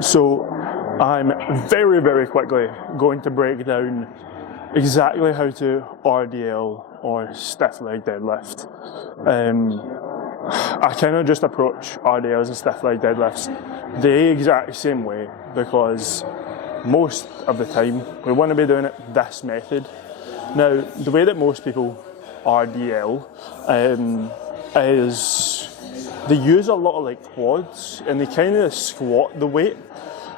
So I'm very, very quickly going to break down exactly how to RDL or stiff leg deadlift. I kind of just approach RDLs and stiff leg deadlifts the exact same way, because most of the time we want to be doing it this method. Now, the way that most people RDL is they use a lot of like quads, and they kind of squat the weight.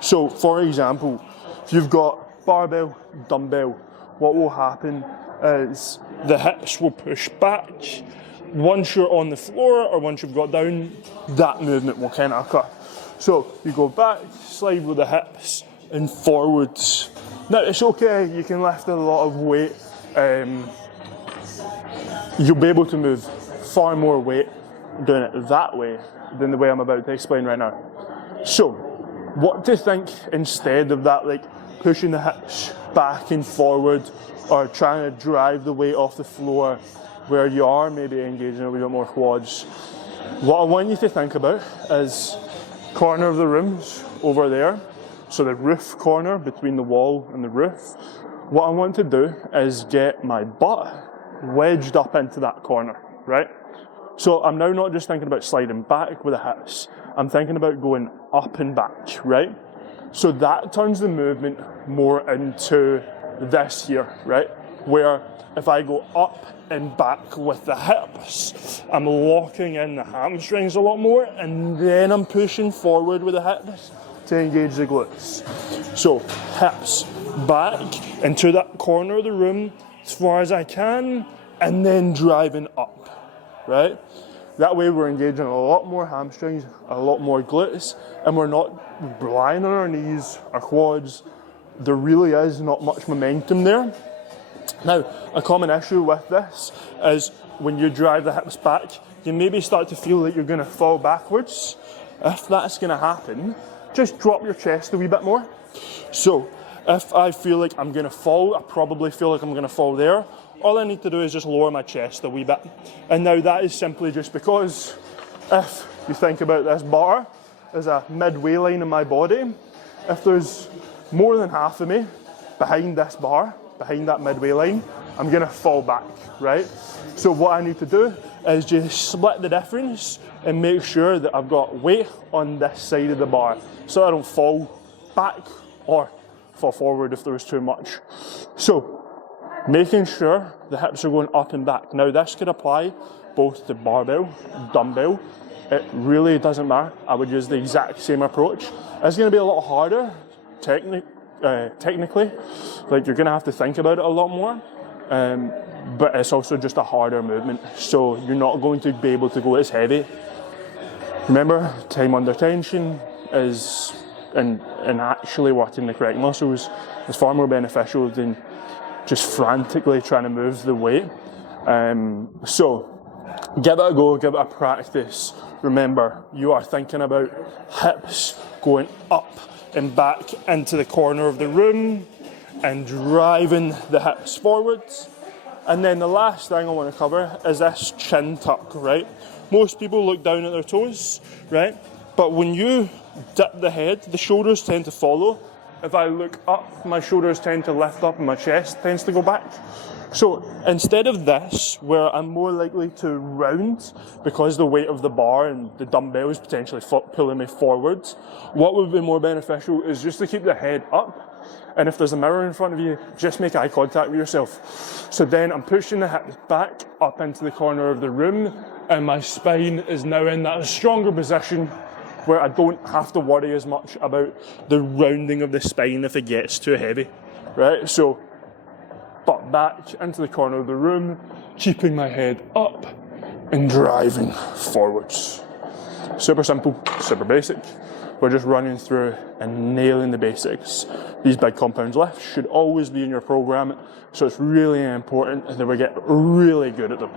So for example, if you've got barbell, dumbbell, what will happen is the hips will push back. Once you're on the floor or once you've got down, that movement will kind of occur. So you go back, slide with the hips and forwards. Now it's okay, you can lift a lot of weight. You'll be able to move far more weight doing it that way than the way I'm about to explain right now. So what to think instead of that, like pushing the hips back and forward or trying to drive the weight off the floor, where you are maybe engaging a little bit more quads. What I want you to think about is corner of the rooms over there, so the roof corner between the wall and the roof. What I want to do is get my butt wedged up into that corner, right? So I'm now not just thinking about sliding back with the hips, I'm thinking about going up and back, right? So that turns the movement more into this here, right? Where if I go up and back with the hips, I'm locking in the hamstrings a lot more, and then I'm pushing forward with the hips to engage the glutes. So hips back into that corner of the room as far as I can, and then driving up, right? That way we're engaging a lot more hamstrings, a lot more glutes, and we're not relying on our knees, our quads. There really is not much momentum there. Now, a common issue with this is when you drive the hips back, you maybe start to feel that you're going to fall backwards. If that's going to happen, just drop your chest a wee bit more. So, if I feel like I'm going to fall, I probably feel like I'm going to fall there, all I need to do is just lower my chest a wee bit. And now that is simply just because if you think about this bar as a midway line in my body, if there's more than half of me behind this bar, behind that midway line, I'm going to fall back, right? So what I need to do is just split the difference and make sure that I've got weight on this side of the bar so I don't fall back or fall forward if there was too much. So making sure the hips are going up and back. Now this could apply both to barbell, dumbbell. It really doesn't matter. I would use the exact same approach. It's going to be a lot harder technically, like you're going to have to think about it a lot more, but it's also just a harder movement, so you're not going to be able to go as heavy. Remember, time under tension is, and actually working the correct muscles is far more beneficial than just frantically trying to move the weight. So give it a go, give it a practice. Remember, you are thinking about hips going up and back into the corner of the room and driving the hips forwards. And then the last thing I want to cover is this chin tuck, right? Most people look down at their toes, right? But when you dip the head, the shoulders tend to follow. If I look up, my shoulders tend to lift up and my chest tends to go back. So instead of this, where I'm more likely to round because the weight of the bar and the dumbbell is potentially pulling me forwards, what would be more beneficial is just to keep the head up. And if there's a mirror in front of you, just make eye contact with yourself. So then I'm pushing the hips back up into the corner of the room, and my spine is now in that stronger position where I don't have to worry as much about the rounding of the spine if it gets too heavy, right? So butt back into the corner of the room, keeping my head up and driving forwards. Super simple, super basic. We're just running through and nailing the basics. These big compound lifts should always be in your program, so it's really important that we get really good at them.